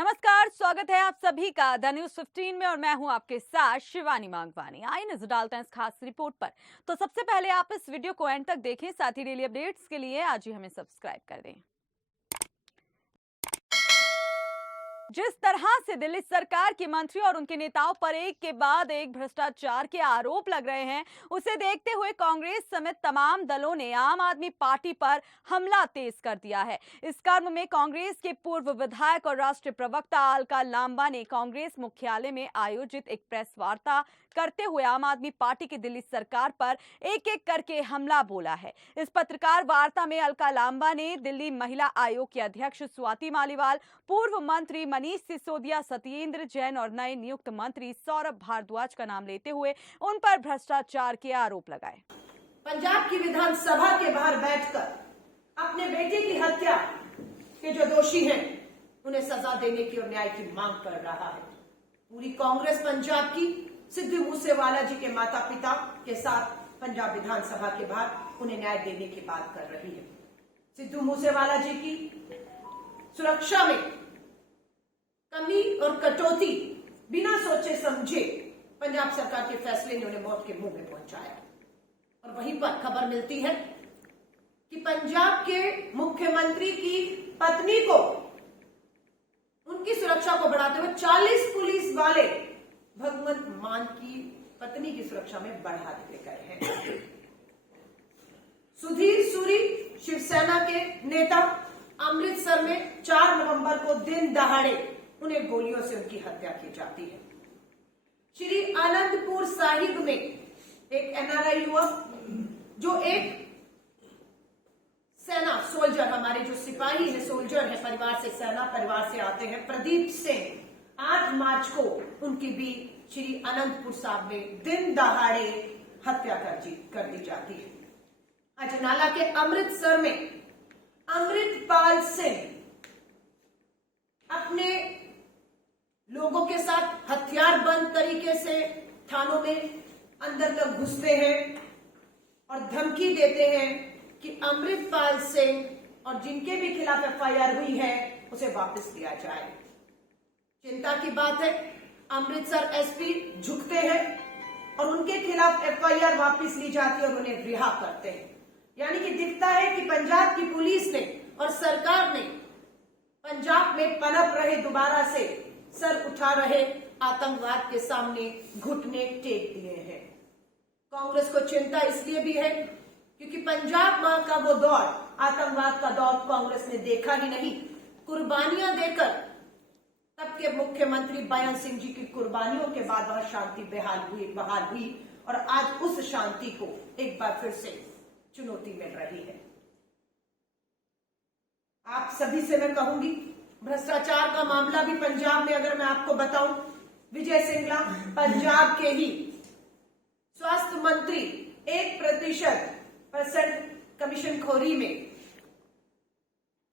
नमस्कार, स्वागत है आप सभी का द न्यूज 15 में और मैं हूं आपके साथ शिवानी मांगवानी। आइए नजर डालते हैं इस खास रिपोर्ट पर। तो सबसे पहले आप इस वीडियो को एंड तक देखें, साथ ही डेली अपडेट्स के लिए आज ही हमें सब्सक्राइब कर दें। जिस तरह से दिल्ली सरकार के मंत्री और उनके नेताओं पर एक के बाद एक भ्रष्टाचार के आरोप लग रहे हैं, उसे देखते हुए कांग्रेस समेत तमाम दलों ने आम आदमी पार्टी पर हमला तेज कर दिया है। इस क्रम में कांग्रेस के पूर्व विधायक और राष्ट्रीय प्रवक्ता अलका लांबा ने कांग्रेस मुख्यालय में आयोजित एक प्रेस वार्ता करते हुए आम आदमी पार्टी की दिल्ली सरकार पर एक एक करके हमला बोला है। इस पत्रकार वार्ता में अलका लांबा ने दिल्ली महिला आयोग की अध्यक्ष स्वाति मालीवाल, पूर्व मंत्री मनीष सिसोदिया, सत्येंद्र जैन और नए नियुक्त मंत्री सौरभ भारद्वाज का नाम लेते हुए उन पर भ्रष्टाचार के आरोप लगाए। पंजाब की विधानसभा के बाहर बैठकर अपने बेटे की हत्या के जो दोषी हैं उन्हें सजा देने की और न्याय की मांग कर रहा है। पूरी कांग्रेस पंजाब की सिद्धू मूसेवाला जी के माता पिता के साथ पंजाब विधानसभा के बाहर उन्हें न्याय देने की बात कर रही है। सिद्धू मूसेवाला जी की सुरक्षा में कमी और कटौती बिना सोचे समझे पंजाब सरकार के फैसले ने उन्हें मौत के मुंह में पहुंचाया। और वहीं पर खबर मिलती है कि पंजाब के मुख्यमंत्री की पत्नी को उनकी सुरक्षा को बढ़ाते हुए 40 पुलिस वाले भगवंत मान की पत्नी की सुरक्षा में बढ़ा दिए गए हैं। सुधीर सूरी शिवसेना के नेता अमृतसर में 4 नवंबर को दिन दहाड़े उन्हें गोलियों से उनकी हत्या की जाती है। श्री आनंदपुर साहिब में एक एनआरआई युवक जो एक सेना सोल्जर, हमारे जो सिपाही है, सोल्जर है, परिवार से, सेना परिवार से आते हैं, प्रदीप सिंह, 8 मार्च को उनकी भी श्री अनंतपुर साहब में दिन दहाड़े हत्या कर दी जाती है। अजनाला के अमृतसर में अमृतपाल सिंह अपने लोगों के साथ हथियारबंद तरीके से थानों में अंदर तक घुसते हैं और धमकी देते हैं कि अमृतपाल सिंह और जिनके भी खिलाफ एफआईआर हुई है उसे वापस लिया जाए। चिंता की बात है, अमृतसर एसपी झुकते हैं और उनके खिलाफ एफआईआर वापस ली जाती है और उन्हें रिहा करते हैं। यानी कि दिखता है कि पंजाब की पुलिस ने और सरकार ने पंजाब में पनप रहे, दोबारा से सर उठा रहे आतंकवाद के सामने घुटने टेक दिए हैं। कांग्रेस को चिंता इसलिए भी है क्योंकि पंजाब मां का वो दौर, आतंकवाद का दौर कांग्रेस ने देखा ही नहीं। कुर्बानियां देकर तब के मुख्यमंत्री बयान सिंह जी की कुर्बानियों के बाद वह शांति बहाल हुई और आज उस शांति को एक बार फिर से चुनौती मिल रही है। आप सभी से मैं कहूंगी, भ्रष्टाचार का मामला भी पंजाब में अगर मैं आपको बताऊं, विजय सिंगला पंजाब के ही स्वास्थ्य मंत्री 1% कमीशनखोरी में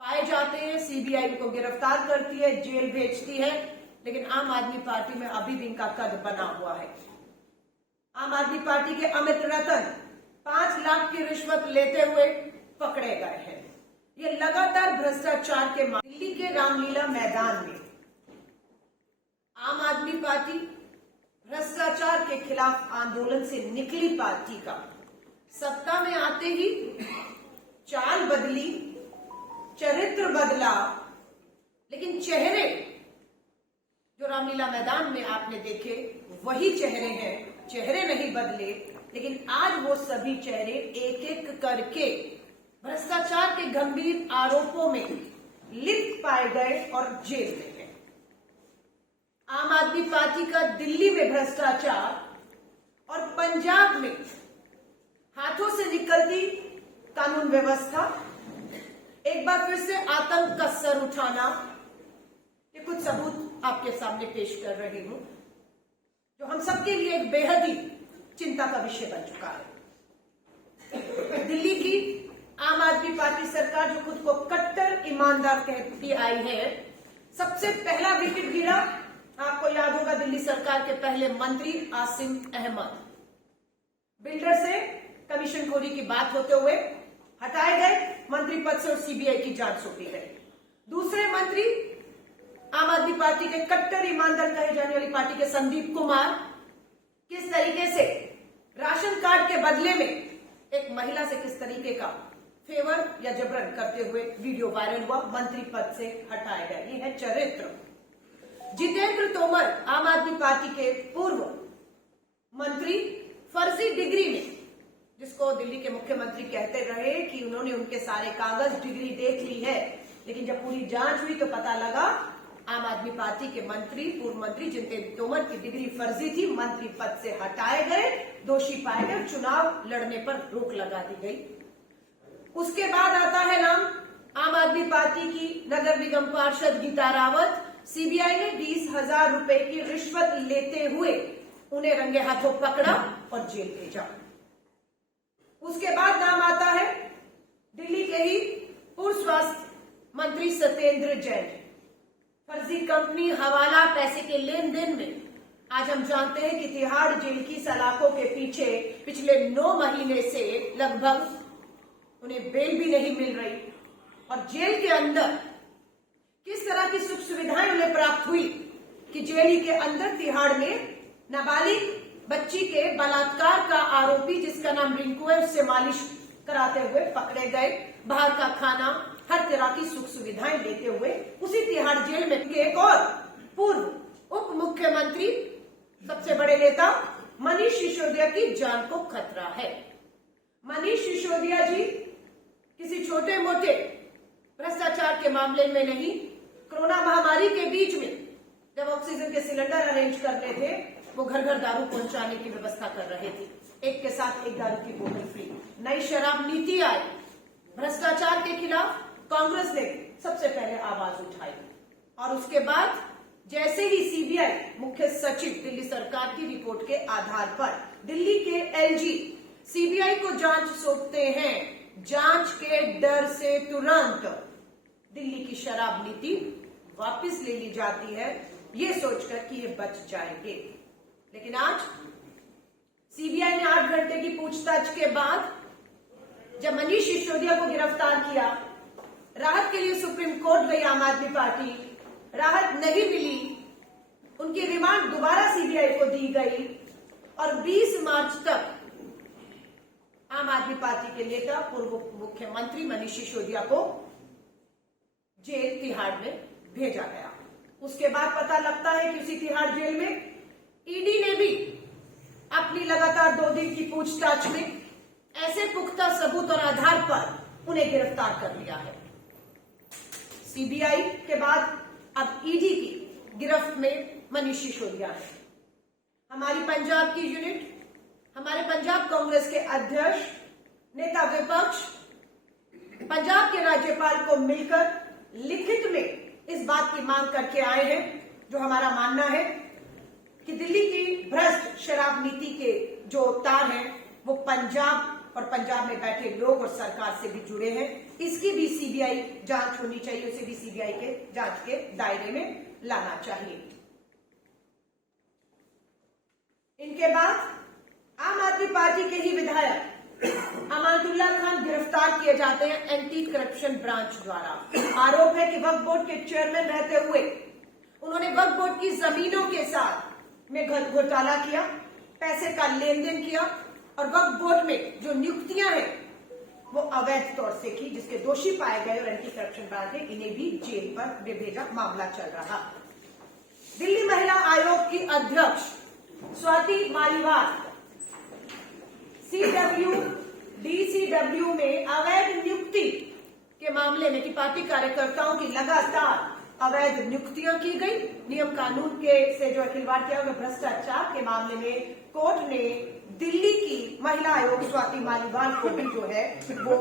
पाए जाते हैं। सीबीआई को गिरफ्तार करती है, जेल भेजती है, लेकिन आम आदमी पार्टी में अभी भी इनका कद बना हुआ है। आम आदमी पार्टी के अमित रतन 5 लाख की रिश्वत लेते हुए पकड़े गए हैं। ये लगातार भ्रष्टाचार के दिल्ली के रामलीला मैदान में आम आदमी पार्टी भ्रष्टाचार के खिलाफ आंदोलन से निकली पार्टी का सत्ता में आते ही चाल बदली, चरित्र बदला, लेकिन चेहरे जो रामलीला मैदान में आपने देखे वही चेहरे हैं, चेहरे नहीं बदले। लेकिन आज वो सभी चेहरे एक एक करके भ्रष्टाचार के गंभीर आरोपों में लिप्त पाए गए और जेल में हैं। आम आदमी पार्टी का दिल्ली में भ्रष्टाचार और पंजाब में हाथों से निकलती कानून व्यवस्था, एक बार फिर से आतंक का सर उठाना, ये कुछ सबूत आपके सामने पेश कर रही हूं जो हम सबके लिए एक बेहद ही चिंता का विषय बन चुका है। दिल्ली की आम आदमी पार्टी सरकार जो खुद को कट्टर ईमानदार कहती आई है, सबसे पहला विकेट गिरा, आपको याद होगा, दिल्ली सरकार के पहले मंत्री आसिम अहमद। बिल्डर से कमीशनखोरी की बात होते हुए हटाए गए, मंत्री पद से और सीबीआई की जांच सौंपी गई। दूसरे मंत्री आम आदमी पार्टी के कट्टर ईमानदार कहे जाने वाली पार्टी के संदीप कुमार किस तरीके से राशन कार्ड के बदले में एक महिला से किस तरीके का फेवर या जबरन करते हुए वीडियो वायरल हुआ, मंत्री पद से हटाए गए। ये है चरित्र। जितेंद्र तोमर आम आदमी पार्टी के पूर्व मंत्री, फर्जी डिग्री में, जिसको दिल्ली के मुख्यमंत्री कहते रहे कि उन्होंने उनके सारे कागज डिग्री देख ली है, लेकिन जब पूरी जांच हुई तो पता लगा आम आदमी पार्टी के मंत्री, पूर्व मंत्री जितेंद्र तोमर की डिग्री फर्जी थी, मंत्री पद से हटाए गए, दोषी पाए गए, चुनाव लड़ने पर रोक लगा दी गई। उसके बाद आता है नाम आम आदमी पार्टी की नगर निगम पार्षद गीता रावत। सीबीआई ने 20,000 रुपए की रिश्वत लेते हुए उन्हें रंगे हाथों पकड़ा और जेल भेजा। उसके बाद नाम आता है दिल्ली के ही पूर्व स्वास्थ्य मंत्री सत्येंद्र जैन। फर्जी कंपनी हवाला पैसे के लेन देन में आज हम जानते हैं कि तिहाड़ जेल की सलाखों के पीछे पिछले 9 महीने से लगभग उन्हें बेल भी नहीं मिल रही, और जेल के अंदर किस तरह की सुख सुविधाएं उन्हें प्राप्त हुई कि जेल ही के अंदर तिहाड़ में नाबालिग बच्ची के बलात्कार का आरोपी, जिसका नाम रिंकू है, उससे मालिश कराते हुए पकड़े गए। बाहर का खाना, हर तरह की सुख सुविधाएं लेते हुए उसी तिहाड़ जेल में एक और पूर्व उप मुख्यमंत्री, सबसे बड़े नेता मनीष सिसोदिया की जान को खतरा है। मनीष सिसोदिया जी किसी छोटे मोटे भ्रष्टाचार के मामले में नहीं, कोरोना महामारी के बीच में जब ऑक्सीजन के सिलेंडर अरेंज करते थे, वो घर घर दारू पहुंचाने की व्यवस्था कर रहे थे। एक के साथ एक दारू की बोतल फ्री। नई शराब नीति आई, भ्रष्टाचार के खिलाफ कांग्रेस ने सबसे पहले आवाज उठाई, और उसके बाद जैसे ही सीबीआई मुख्य सचिव दिल्ली सरकार की रिपोर्ट के आधार पर दिल्ली के एलजी सीबीआई को जांच सौंपते हैं, जांच के डर से तुरंत दिल्ली की शराब नीति वापस ले ली जाती है, ये सोचकर कि ये बच जाएंगे। लेकिन आज सीबीआई ने 8 घंटे की पूछताछ के बाद जब मनीष सिसोदिया को गिरफ्तार किया, राहत के लिए सुप्रीम कोर्ट गई आम आदमी पार्टी, राहत नहीं मिली, उनकी रिमांड दोबारा सीबीआई को दी गई, और 20 मार्च तक आम आदमी पार्टी के नेता पूर्व मुख्यमंत्री मनीष सिसोदिया को जेल तिहाड़ में भेजा गया। उसके बाद पता लगता है कि उसी तिहाड़ जेल में ईडी ने भी अपनी लगातार 2 दिन की पूछताछ में ऐसे पुख्ता सबूत और आधार पर उन्हें गिरफ्तार कर लिया है। सीबीआई के बाद अब ईडी की गिरफ्त में मनीष सिसोदिया है। हमारी पंजाब की यूनिट, हमारे पंजाब कांग्रेस के अध्यक्ष, नेता विपक्ष, पंजाब के राज्यपाल को मिलकर लिखित में इस बात की मांग करके आए हैं, जो हमारा मानना है कि दिल्ली की भ्रष्ट शराब नीति के जो तार हैं वो पंजाब और पंजाब में बैठे लोग और सरकार से भी जुड़े हैं। इसकी भी सीबीआई जांच होनी चाहिए, उसे भी सीबीआई के जांच के दायरे में लाना चाहिए। इनके बाद आम आदमी पार्टी के ही विधायक अमानुल्लाह खान गिरफ्तार किए जाते हैं एंटी करप्शन ब्रांच द्वारा। आरोप है कि वक्फ बोर्ड के चेयरमैन रहते हुए उन्होंने वक्फ बोर्ड की जमीनों के साथ में घोटाला किया, पैसे का लेन देन किया, और वक्फ बोर्ड में जो नियुक्तियां हैं वो अवैध तौर से की, जिसके दोषी पाए गए, और एंटी करप्शन ब्रांच ने इन्हें भी जेल पर भेजा। मामला चल रहा। दिल्ली महिला आयोग की अध्यक्ष स्वाति मालीवाल डीसीडब्ल्यू में अवैध नियुक्ति के मामले में कि पार्टी कार्यकर्ताओं की लगातार अवैध नियुक्तियां की गई, नियम कानून के से जो खिलवाड़ किया गया, भ्रष्टाचार के मामले में कोर्ट ने दिल्ली की महिला आयोग स्वाति मालीवाल को भी जो है वो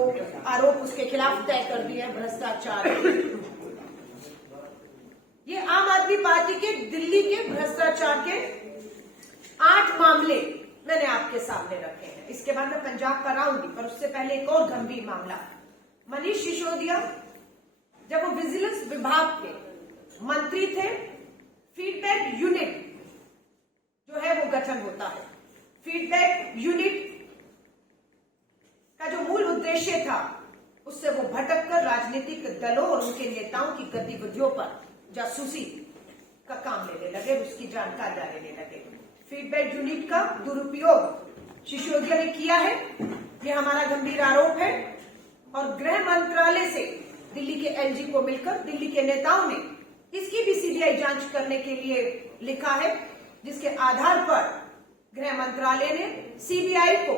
आरोप उसके खिलाफ तय कर दिए हैं भ्रष्टाचार। ये आम आदमी पार्टी के दिल्ली के भ्रष्टाचार के 8 मामले मैंने आपके सामने रखे हैं। इसके बाद मैं पंजाब पर आऊंगी, पर उससे पहले एक और गंभीर मामला। मनीष सिसोदिया जब वो विजिलेंस विभाग के मंत्री थे, फीडबैक यूनिट जो है वो गठन होता है। फीडबैक यूनिट का जो मूल उद्देश्य था, उससे वो भटक कर राजनीतिक दलों और उनके नेताओं की गतिविधियों पर जासूसी का काम लेने लगे, उसकी जानकारी लेने लगे। फीडबैक यूनिट का दुरुपयोग सिसोदिया ने किया है, ये हमारा गंभीर आरोप है। और गृह मंत्रालय से दिल्ली के एलजी को मिलकर दिल्ली के नेताओं ने इसकी भी सीबीआई जांच करने के लिए लिखा है, जिसके आधार पर गृह मंत्रालय ने सीबीआई को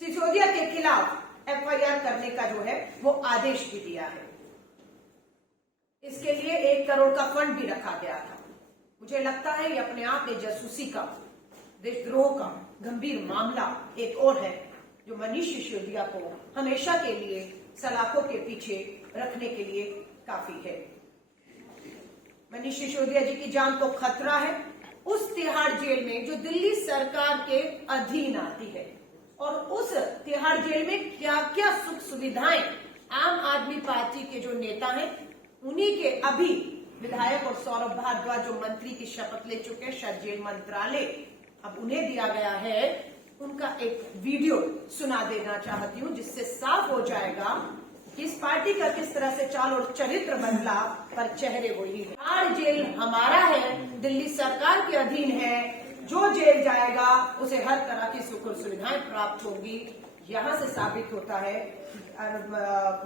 सिसोदिया के खिलाफ एफआईआर करने का जो है वो आदेश भी दिया है। इसके लिए 1 करोड़ का फंड भी रखा गया था। मुझे लगता है ये अपने आप में जासूसी का, देशद्रोह का गंभीर मामला एक और है, जो मनीष सिसोदिया को हमेशा के लिए सलाखों के पीछे रखने के लिए काफी है। मनीष सिसोदिया जी की जान तो खतरा है उस तिहाड़ जेल में जो दिल्ली सरकार के अधीन आती है, और उस तिहाड़ जेल में क्या क्या सुख सुविधाएं आम आदमी पार्टी के जो नेता हैं, उन्हीं के अभी विधायक और सौरभ भारद्वाज जो मंत्री की शपथ ले चुके हैं, शायद जेल मंत्रालय अब उन्हें दिया गया है, उनका एक वीडियो सुना देना चाहती हूं, जिससे साफ हो जाएगा कि इस पार्टी का किस तरह से चाल और चरित्र बदला, पर चेहरे वही है। तिहाड़ जेल हमारा है, दिल्ली सरकार के अधीन है, जो जेल जाएगा उसे हर तरह की सुख और सुविधाएं प्राप्त होंगी। यहां से साबित होता है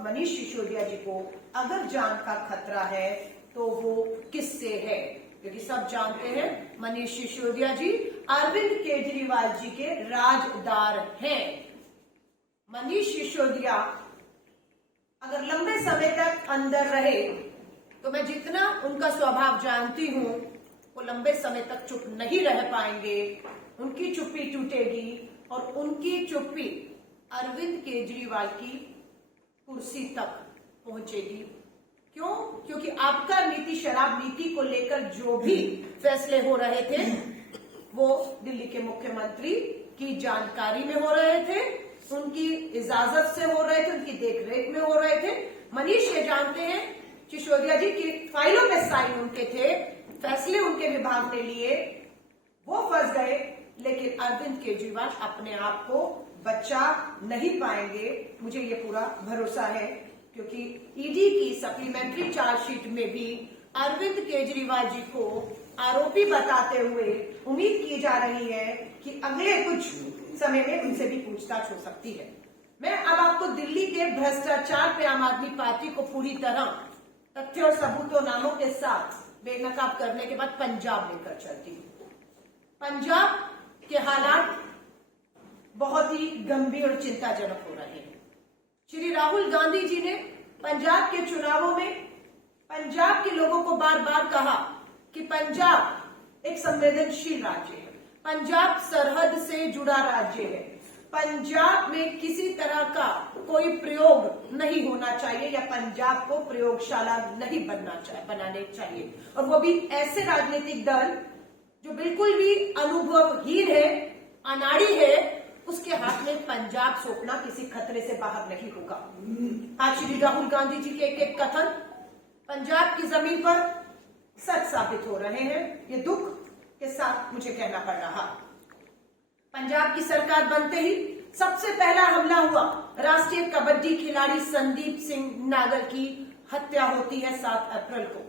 मनीष सिसोदिया जी को अगर जान का खतरा है तो वो किससे है, क्योंकि सब जानते हैं मनीष सिसोदिया जी अरविंद केजरीवाल जी के राजदार हैं। मनीष सिसोदिया अगर लंबे समय तक अंदर रहे तो मैं जितना उनका स्वभाव जानती हूं, वो लंबे समय तक चुप नहीं रह पाएंगे, उनकी चुप्पी टूटेगी और उनकी चुप्पी अरविंद केजरीवाल की कुर्सी तक पहुंचेगी। क्यों? क्योंकि आपका नीति शराब नीति को लेकर जो भी फैसले हो रहे थे वो दिल्ली के मुख्यमंत्री की जानकारी में हो रहे थे, उनकी इजाजत से हो रहे थे, उनकी देखरेख में हो रहे थे। मनीष ये जानते हैं सिसोदिया जी की फाइलों में साइन उनके थे, फैसले उनके विभाग ने लिए, वो फंस गए, लेकिन अरविंद केजरीवाल अपने आप को बचा नहीं पाएंगे, मुझे ये पूरा भरोसा है। क्योंकि ईडी की सप्लीमेंट्री चार्जशीट में भी अरविंद केजरीवाल जी को आरोपी बताते हुए उम्मीद की जा रही है कि अगले कुछ समय में उनसे भी पूछताछ हो सकती है। मैं अब आपको दिल्ली के भ्रष्टाचार पे आम आदमी पार्टी को पूरी तरह तथ्य और सबूतों नामों के साथ बेनकाब करने के बाद पंजाब लेकर चलती हूँ। पंजाब के हालात बहुत ही गंभीर और चिंताजनक हो रहे हैं। श्री राहुल गांधी जी ने पंजाब के चुनावों में पंजाब के लोगों को बार बार कहा कि पंजाब एक संवेदनशील राज्य है, पंजाब सरहद से जुड़ा राज्य है, पंजाब में किसी तरह का कोई प्रयोग नहीं होना चाहिए या पंजाब को प्रयोगशाला नहीं बनाने चाहिए, और वो भी ऐसे राजनीतिक दल जो बिल्कुल भी अनुभवहीन है, अनाड़ी है, उसके हाथ में पंजाब सौंपना किसी खतरे से बाहर नहीं होगा। आज श्री राहुल गांधी जी के एक कथन पंजाब की जमीन पर सच साबित हो रहे हैं, ये दुख के साथ मुझे कहना पड़ रहा। पंजाब की सरकार बनते ही सबसे पहला हमला हुआ, राष्ट्रीय कबड्डी खिलाड़ी संदीप सिंह नागल की हत्या होती है 7 अप्रैल को।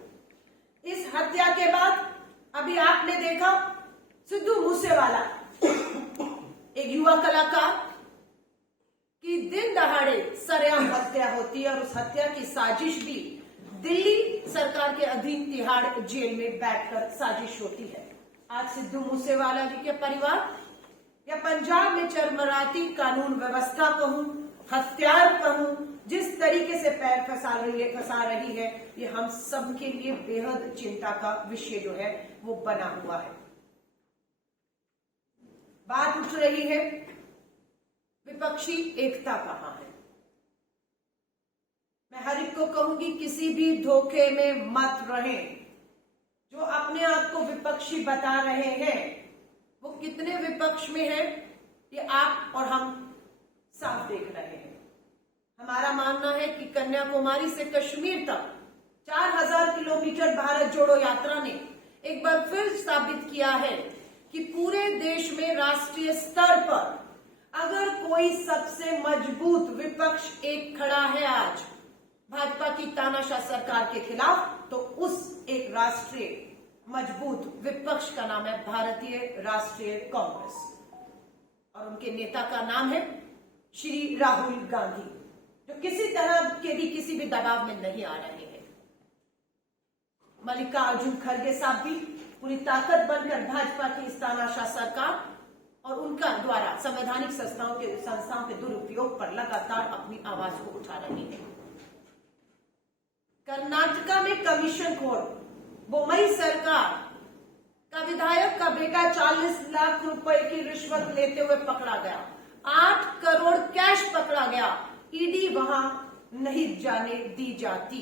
इस हत्या के बाद अभी आपने देखा सिद्धू मूसेवाला, एक युवा कलाकार की दिन दहाड़े सरेआम हत्या होती है, और उस हत्या की साजिश भी दिल्ली सरकार के अधीन तिहाड़ जेल में बैठकर साजिश होती है। आज सिद्धू मूसेवाला जी के परिवार या पंजाब में चरमराती कानून व्यवस्था कहूं, हथियार कहूं, जिस तरीके से पैर फंसा रही है, ये हम सब के लिए बेहद चिंता का विषय जो है वो बना हुआ है। बात उठ रही है विपक्षी एकता कहां है। मैं हर एक को कहूंगी किसी भी धोखे में मत रहें। जो अपने आप को विपक्षी बता रहे हैं वो कितने विपक्ष में है ये आप और हम साफ देख रहे हैं। हमारा मानना है कि कन्याकुमारी से कश्मीर तक 4000 किलोमीटर भारत जोड़ो यात्रा ने एक बार फिर साबित किया है कि पूरे देश में राष्ट्रीय स्तर पर अगर कोई सबसे मजबूत विपक्ष एक खड़ा है आज भाजपा की तानाशाह सरकार के खिलाफ, तो उस एक राष्ट्रीय मजबूत विपक्ष का नाम है भारतीय राष्ट्रीय कांग्रेस और उनके नेता का नाम है श्री राहुल गांधी, जो किसी तरह के भी किसी भी दबाव में नहीं आ रहे हैं। मल्लिकार्जुन खड़गे साहब भी पूरी ताकत बनकर भाजपा की इस तानाशाह सरकार और उनका द्वारा संवैधानिक संस्थाओं के दुरुपयोग पर लगातार अपनी आवाज को उठा रही है। कर्नाटका में कमीशन खोर बोम्मई सरकार का विधायक का बेटा 40 लाख रुपए की रिश्वत लेते हुए पकड़ा गया। 8 करोड़ कैश पकड़ा गया। ईडी वहां नहीं जाने दी जाती।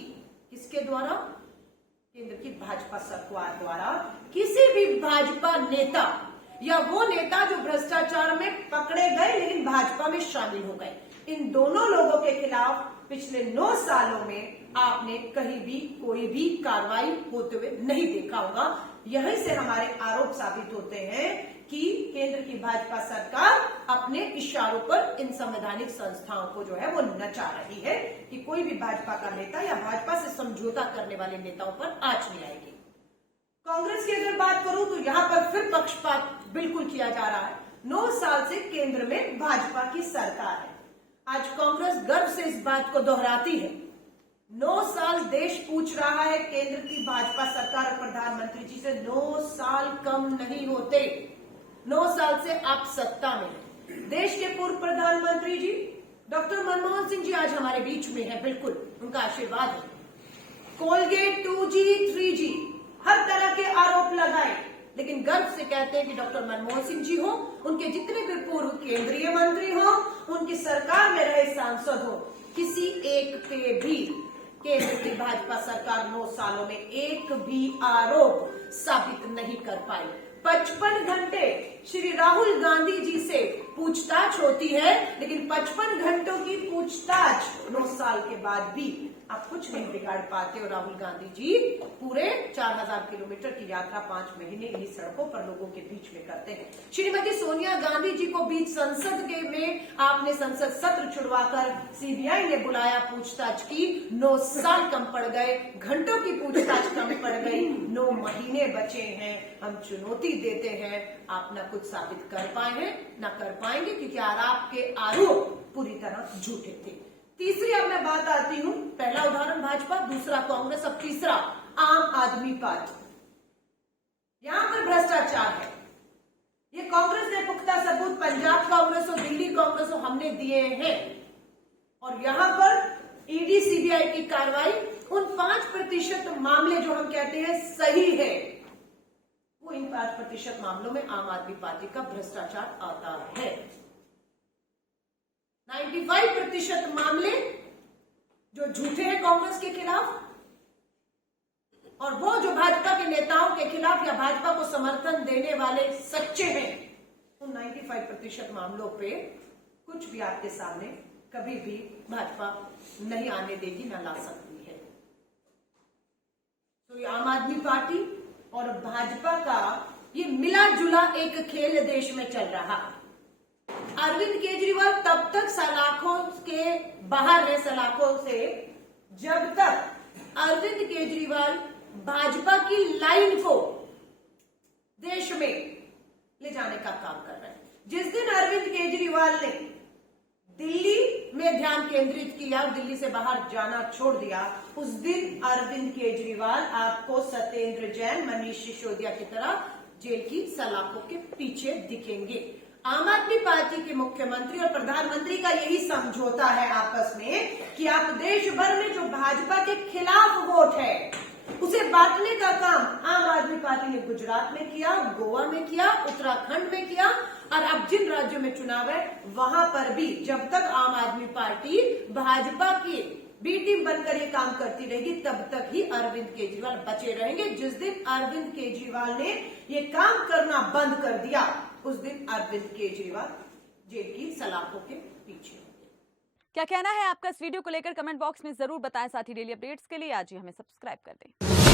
किसके द्वारा? केंद्र की भाजपा सरकार द्वारा। किसी भी भाजपा नेता या वो नेता जो भ्रष्टाचार में पकड़े गए लेकिन भाजपा में शामिल हो गए, इन दोनों लोगों के खिलाफ पिछले 9 सालों में आपने कहीं भी कोई भी कार्रवाई होते हुए नहीं देखा होगा। यहीं से हमारे आरोप साबित होते हैं कि केंद्र की भाजपा सरकार अपने इशारों पर इन संवैधानिक संस्थाओं को जो है वो नचा रही है कि कोई भी भाजपा का नेता या भाजपा से समझौता करने वाले नेताओं पर आंच नहीं आएगी। कांग्रेस की अगर बात करूं तो यहां पर फिर पक्षपात बिल्कुल किया जा रहा है। 9 साल से केंद्र में भाजपा की सरकार है। आज कांग्रेस गर्व से इस बात को दोहराती है। 9 साल देश पूछ रहा है केंद्र की भाजपा सरकार और प्रधानमंत्री जी से, 9 साल कम नहीं होते। 9 साल से आप सत्ता में हैं। देश के पूर्व प्रधानमंत्री जी डॉक्टर मनमोहन सिंह जी आज हमारे बीच में है, बिल्कुल उनका आशीर्वाद है। कोलगेट 2G 3G हर तरह के आरोप लगाए, लेकिन गर्व से कहते हैं कि डॉक्टर मनमोहन सिंह जी हो, उनके जितने भी पूर्व केंद्रीय मंत्री हो, उनकी सरकार में रहे सांसद हो, किसी एक पे भी केंद्र की भाजपा सरकार 9 सालों में एक भी आरोप साबित नहीं कर पाई। 55 घंटे श्री राहुल गांधी जी से पूछताछ होती है, लेकिन 55 घंटों की पूछताछ 9 साल के बाद भी आप कुछ नहीं बिगाड़ पाते हो। राहुल गांधी जी पूरे 4000 किलोमीटर की यात्रा 5 महीने इन्हीं सड़कों पर लोगों के बीच में करते हैं। श्रीमती सोनिया गांधी जी को बीच संसद के में आपने संसद सत्र छुड़वाकर सीबीआई ने बुलाया, पूछताछ की। 9 साल कम पड़ गए, घंटों की पूछताछ कम पड़ गई, 9 महीने बचे हैं। हम चुनौती देते हैं, आप ना कुछ साबित कर पाए हैं ना कर पाएंगे, क्योंकि आपके आरोप पूरी तरह झूठे थे। तीसरी अब मैं बात आती हूं, पहला उदाहरण भाजपा, दूसरा कांग्रेस, अब तीसरा आम आदमी पार्टी। यहां पर भ्रष्टाचार है। ये कांग्रेस ने पुख्ता सबूत पंजाब कांग्रेस और दिल्ली कांग्रेस को हमने दिए हैं, और यहां पर ईडी सीबीआई की कार्रवाई उन 5% मामले जो हम कहते हैं सही है, वो इन 5% मामलों में आम आदमी पार्टी का भ्रष्टाचार आता है। 95% मामले जो झूठे हैं कांग्रेस के खिलाफ, और वो जो भाजपा के नेताओं के खिलाफ या भाजपा को समर्थन देने वाले सच्चे हैं, उन 95% मामलों पे कुछ भी आपके सामने कभी भी भाजपा नहीं आने देगी, ना ला सकती है। तो ये आम आदमी पार्टी और भाजपा का ये मिला जुला एक खेल देश में चल रहा है। अरविंद केजरीवाल तब तक सलाखों के बाहर है, सलाखों से, जब तक अरविंद केजरीवाल भाजपा की लाइन को देश में ले जाने का काम कर रहे हैं। जिस दिन अरविंद केजरीवाल ने दिल्ली में ध्यान केंद्रित किया, दिल्ली से बाहर जाना छोड़ दिया, उस दिन अरविंद केजरीवाल आपको सत्येंद्र जैन, मनीष सिसोदिया की तरह जेल की सलाखों के पीछे दिखेंगे। आम आदमी पार्टी के मुख्यमंत्री और प्रधानमंत्री का यही समझौता है आपस में कि आप देश भर में जो भाजपा के खिलाफ वोट है उसे बांटने का काम आम आदमी पार्टी ने गुजरात में किया, गोवा में किया, उत्तराखंड में किया, और अब जिन राज्यों में चुनाव है वहां पर भी जब तक आम आदमी पार्टी भाजपा की बी टीम बनकर ये काम करती रहेगी, तब तक ही अरविंद केजरीवाल बचे रहेंगे। जिस दिन अरविंद केजरीवाल ने ये काम करना बंद कर दिया, उस दिन अरविंद केजरीवाल जेल की सलाखों के पीछे। क्या कहना है आपका इस वीडियो को लेकर कमेंट बॉक्स में जरूर बताएं। साथ ही डेली अपडेट्स के लिए आज ही हमें सब्सक्राइब कर दें।